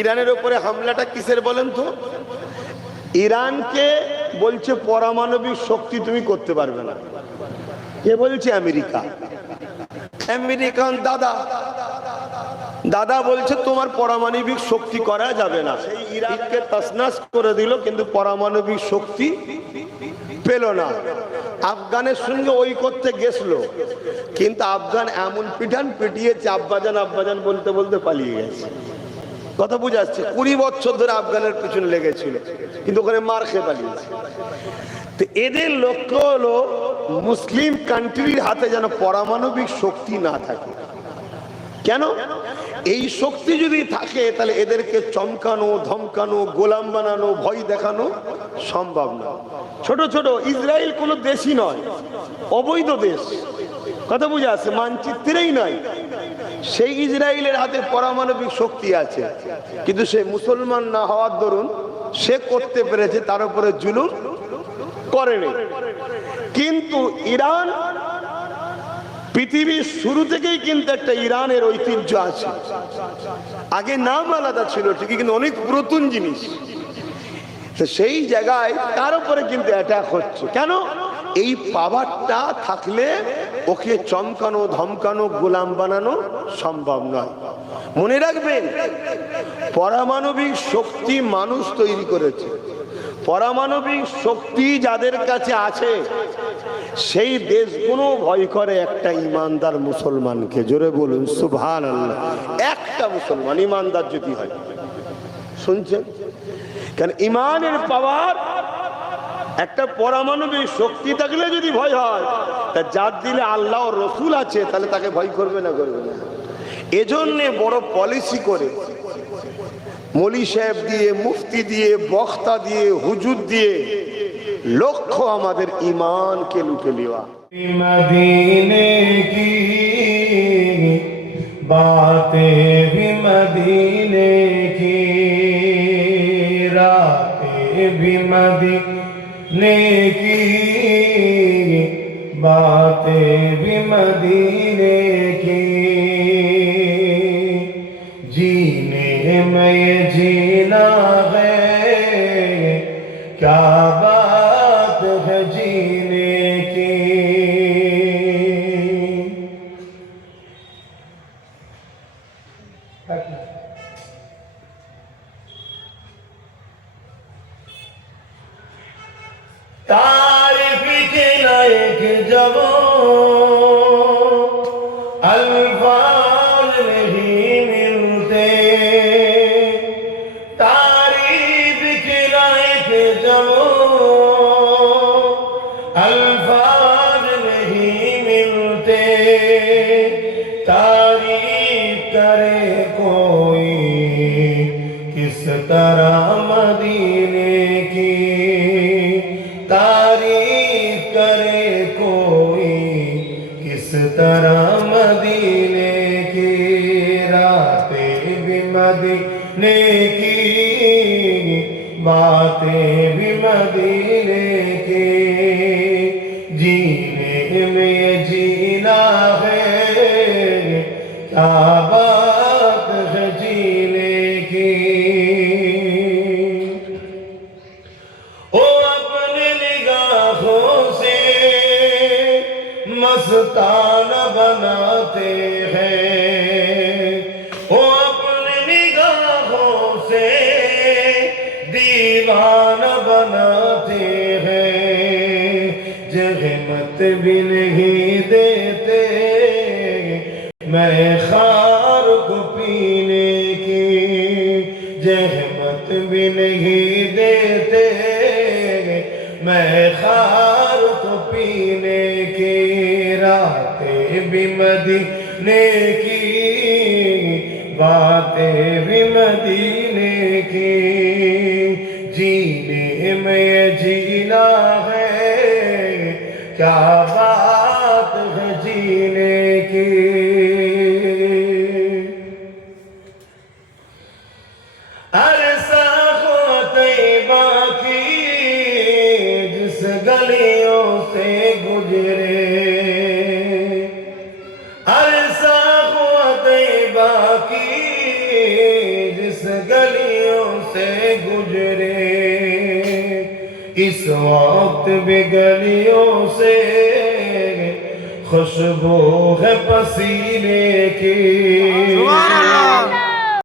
ইরানের উপরে হামলাটা কিসের বলেন তো? ইরানকে বলছে পারমাণবিক শক্তি তুমি করতে পারবে না। কে বলছে? আমেরিকা। আমেরিকান দাদা বলছে তোমার পারমাণবিক শক্তি করা যাবে না। সেই ইরানকে তছনছ করে দিল, কিন্তু পারমাণবিক শক্তি পেল না। আফগানের সঙ্গে ওই করতে গেছিল, কিন্তু আফগান এমন পিটান পিটিয়েছে, আব্বাজান বলতে বলতে পালিয়ে গেছে। কথা বুঝাচ্ছে? 20 বছর ধরে আফগানের পিছনে লেগেছিল, কিন্তু ওখানে মার খেয়ে পালিয়েছে। তো এদের লক্ষ্য হলো মুসলিম কান্ট্রির হাতে যেন পারমাণবিক শক্তি না থাকে। কেন? এই শক্তি যদি থাকে তাহলে এদেরকে চমকানো, ধমকানো, গোলাম বানানো, ভয় দেখানো সম্ভব না। ছোট ছোট ইসরায়েল কোনো দেশই নয়, অবৈধ দেশ। কথা বুঝে আসছে? মানচিত্রেই নয়। সেই ইসরায়েলের হাতে পারমাণবিক শক্তি আছে, কিন্তু সে মুসলমান না হওয়ার দরুন সে করতে পেরেছে, তার উপরে জুলুম করেনি। কিন্তু ইরান পৃথিবীর শুরু থেকেই কিন্তু একটা ইরানের ঐতিহ্য আছে। আগে নাম আলাদা ছিল ঠিকই, কিন্তু অনেক পুরাতন জিনিস। সেই জায়গায় তার উপরে কিন্তু অ্যাটাক হচ্ছে। কেন? এই পাওয়ারটা থাকলে ওকে চমকানো, ধমকানো, গোলাম বানানো সম্ভব নয়। মনে রাখবেন, পারমাণবিক শক্তি মানুষ তৈরি করেছে। পারমাণবিক শক্তি যাদের কাছে আছে সেই দেশগুলো ভয় করে একটা ইমানদার মুসলমানকে। জোরে বলুন সুবহানাল্লাহ। একটা মুসলমান ইমানদার যদি হয়, শুনছেন? কারণ ইমানের পাওয়ার, একটা পারমাণবিক শক্তি থাকলে যদি ভয় হয়, তা যার দিলে আল্লাহ ও রসুল আছে তাহলে তাকে ভয় করবে না? করবে না। এজন্য বড় পলিসি করে মৌলী সাহেব দিয়ে, মুফতি দিয়ে, বক্তা দিয়ে, হুজুর দিয়ে লক্ষ্য আমাদের ইমানকে লুটে নেওয়া। মদিনে কি বাতেं भी मदीने की, रातें भी मदीने की, बातें भी मदीने की, जीने में ये जीना है, क्या बात है जीने की। तारीफ के लायक जब अल्फाज नहीं मिलते, तारीफ के लायक जब अल्फाज नहीं मिलते, तारीफ करे कोई किस तरह मदीने की, तारीफ करे कोई किस तरह मदीने की, रातें भी मदीने की, बातें भी मदीने की, जीने में जीना है, क्या बात है जीने की। ओ अपने निगाहों से मस्ताना बनाते हैं, ओ अपने निगाहों से दीवाना बनाते हैं, जहमत भी नहीं देते मैं खार को पीने की, जहमत भी नहीं देते मैं खार को पीने की, रातें भी मदीने की, बातें भी मदीने की, जीने में जीना है, क्या बात है जीने की। अरसा को तैबा की जिस गलियों से गुजरे, अरसा को तैबा की जिस से गुजरे इस वक्त भी गलियों से खुशबू है पसीने की